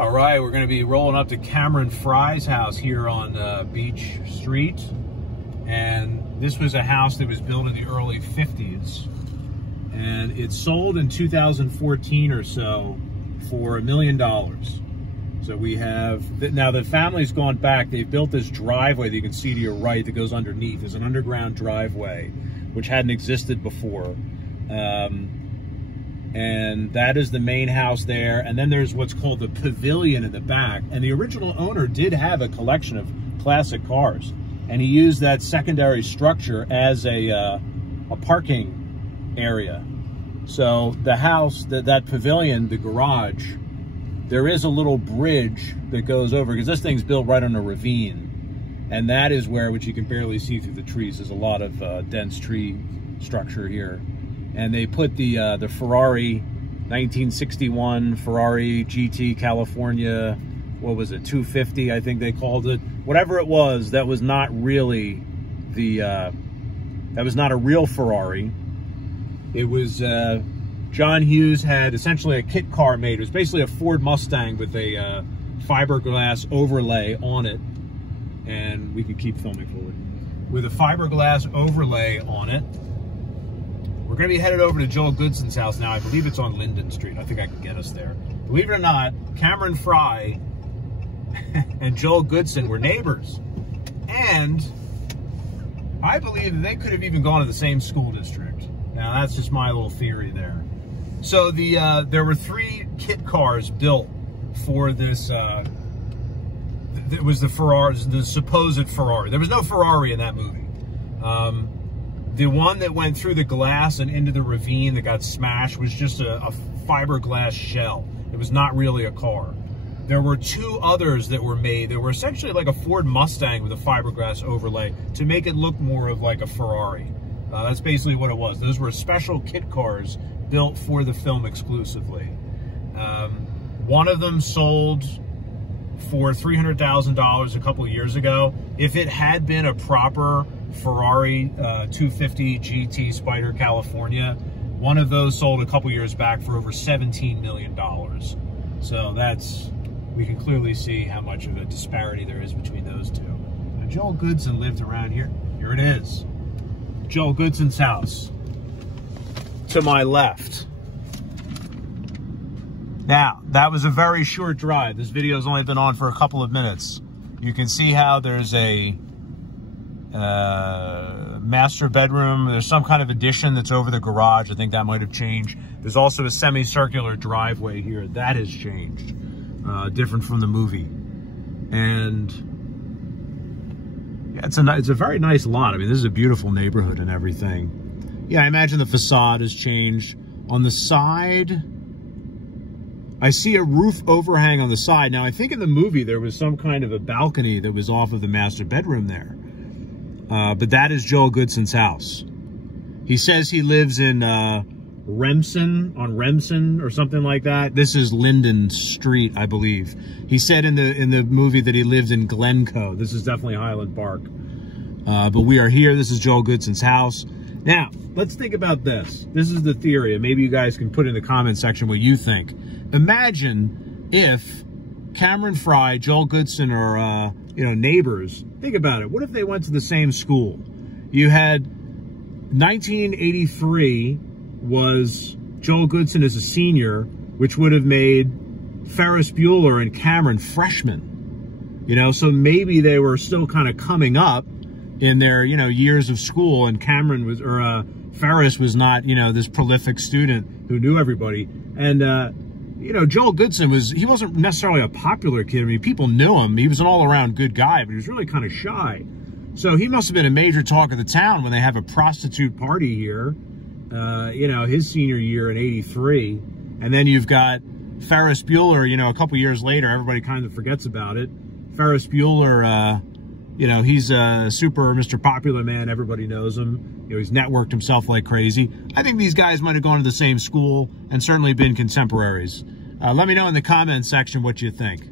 All right, we're going to be rolling up to Cameron Frye's house here on Beach Street. And this was a house that was built in the early 50s. And it sold in 2014 or so for $1 million. So we have, now the family's gone back. They've built this driveway that you can see to your right that goes underneath. There's an underground driveway, which hadn't existed before. And that is the main house there. And then there's what's called the pavilion in the back. And the original owner did have a collection of classic cars. And he used that secondary structure as a parking area. So the house, that pavilion, the garage, there is a little bridge that goes over, because this thing's built right on a ravine. And that is where, which you can barely see through the trees, there's a lot of dense tree structure here. And they put the Ferrari 1961 Ferrari GT California, what was it, 250 I think they called it, whatever it was, that was not really the that was not a real Ferrari. It was John Hughes had essentially a kit car made. It was basically a Ford Mustang with a fiberglass overlay on it, and we can keep filming forward, with a fiberglass overlay on it. We're going to be headed over to Joel Goodson's house now. I believe it's on Linden Street. I think I can get us there. Believe it or not, Cameron Frye and Joel Goodson were neighbors. And I believe they could have even gone to the same school district. Now, that's just my little theory there. So there were 3 kit cars built for this. It was the Ferrari, the supposed Ferrari. There was no Ferrari in that movie. The one that went through the glass and into the ravine that got smashed was just a fiberglass shell. It was not really a car. There were 2 others that were made that were essentially like a Ford Mustang with a fiberglass overlay to make it look more of like a Ferrari. That's basically what it was. Those were special kit cars built for the film exclusively. One of them sold for $300,000 a couple of years ago. If it had been a proper Ferrari 250 GT Spider California, one of those sold a couple years back for over $17 million. So we can clearly see how much of a disparity there is between those two. Now, Joel Goodson lived around here. Here it is. Joel Goodson's house. To my left. Now, that was a very short drive. This video's only been on for a couple of minutes. You can see how there's a master bedroom. There's some kind of addition that's over the garage. I think that might have changed. There's also a semicircular driveway here. That has changed. Different from the movie. And yeah, it's a very nice lot. I mean, this is a beautiful neighborhood and everything. Yeah, I imagine the facade has changed. On the side, I see a roof overhang on the side. Now, I think in the movie there was some kind of a balcony that was off of the master bedroom there. But that is Joel Goodson's house. He says he lives in Remsen or something like that. This is Linden Street, I believe. He said in the movie that he lived in Glencoe. This is definitely Highland Park. But we are here. This is Joel Goodson's house. Now, let's think about this. This is the theory, and maybe you guys can put in the comment section what you think. Imagine if Cameron Frye, Joel Goodson are, neighbors. Think about it. What if they went to the same school? You had 1983 was Joel Goodson as a senior, which would have made Ferris Bueller and Cameron freshmen. So maybe they were still kind of coming up in their, years of school, and Ferris was not, this prolific student who knew everybody. And, Joel Goodson he wasn't necessarily a popular kid. I mean, people knew him. He was an all-around good guy, but he was really kind of shy. So he must have been a major talk of the town when they have a prostitute party here, his senior year in '83. And then you've got Ferris Bueller, a couple years later. Everybody kind of forgets about it. Ferris Bueller, he's a super Mr. Popular Man. Everybody knows him. He's networked himself like crazy. I think these guys might have gone to the same school and certainly been contemporaries. Let me know in the comments section what you think.